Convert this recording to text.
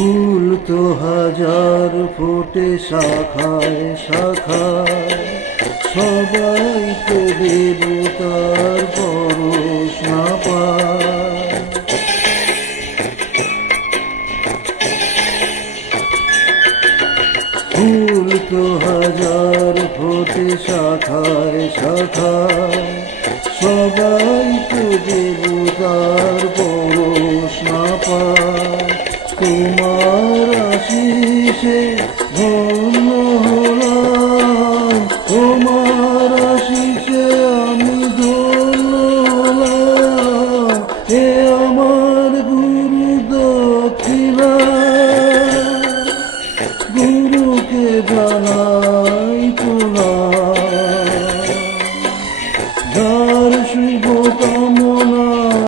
ফুল তো হাজার ফোটে শাখায় শাখায়, সবাই তো দেবতার পরশ না পায়। ফুল তো হাজার ফোটে শাখায় শাখায়, সবাই তো দেবতার